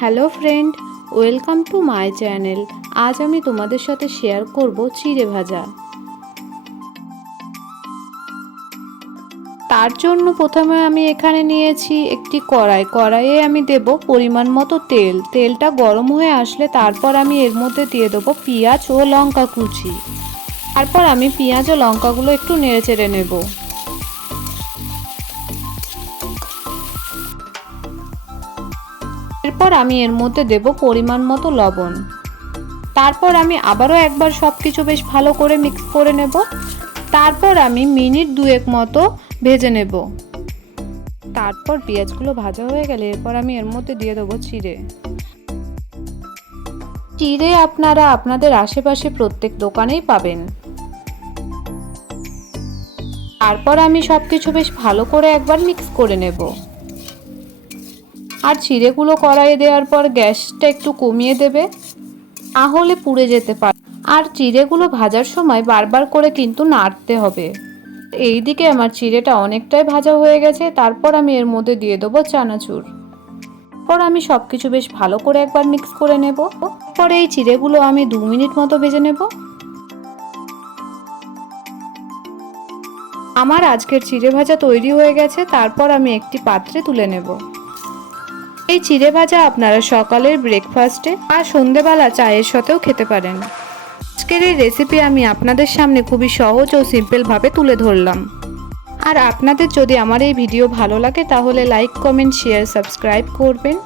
Hello friend, welcome to my channel. আজ আমি তোমাদের সাথে শেয়ার করব চিড়ে ভাজা। তার জন্য প্রথমে আমি এখানে নিয়েছি একটি কড়াইয়ে আমি দেব পরিমাণ মতো তেল। তেলটা গরম হয়ে আসলে তারপর আমি এর মধ্যে দিয়ে দেবো পেঁয়াজ ও লঙ্কা কুচি। তারপর আমি পেঁয়াজ ও লঙ্কাগুলো একটু নেড়ে চেড়ে নেব। এরপর আমি এর মধ্যে দেব পরিমাণ মতো লবণ। তারপর আমি আবারও একবার সব কিছু বেশ ভালো করে মিক্স করে নেব। তারপর আমি মিনিট দুয়েক মতো ভেজে নেব। তারপর পেঁয়াজগুলো ভাজা হয়ে গেলে এরপর আমি এর মধ্যে দিয়ে দেবো চিড়ে। চিড়ে আপনারা আপনাদের আশেপাশে প্রত্যেক দোকানেই পাবেন। তারপর আমি সব কিছু বেশ ভালো করে একবার মিক্স করে নেব। আর চিড়েগুলো কড়াইয়ে দেওয়ার পর গ্যাসটা একটু কমিয়ে দেবে, না হলে পুড়ে যেতে পারে। আর চিড়েগুলো ভাজার সময় বারবার করে কিন্তু নাড়তে হবে। এইদিকে আমার চিড়েটা অনেকটাই ভাজা হয়ে গেছে। তারপর আমি এর মধ্যে দিয়ে দেবো চানাচুর। তারপর আমি সব কিছু বেশ ভালো করে একবার মিক্স করে নেব। পরে এই চিড়েগুলো আমি 2 মিনিট মতো ভেজে নেব। আমার আজকের চিড়ে ভাজা তৈরি হয়ে গেছে। তারপর আমি একটি পাত্রে তুলে নেব। এই চিড়ে ভাজা আপনারা সকালের ব্রেকফাস্টে আর সন্ধেবেলা চায়ের সাথেও খেতে পারেন। আজকের এই রেসিপি আমি আপনাদের সামনে খুবই সহজ ও সিম্পলভাবে তুলে ধরলাম। আর আপনাদের যদি আমার এই ভিডিও ভালো লাগে তাহলে লাইক, কমেন্ট, শেয়ার, সাবস্ক্রাইব করবেন।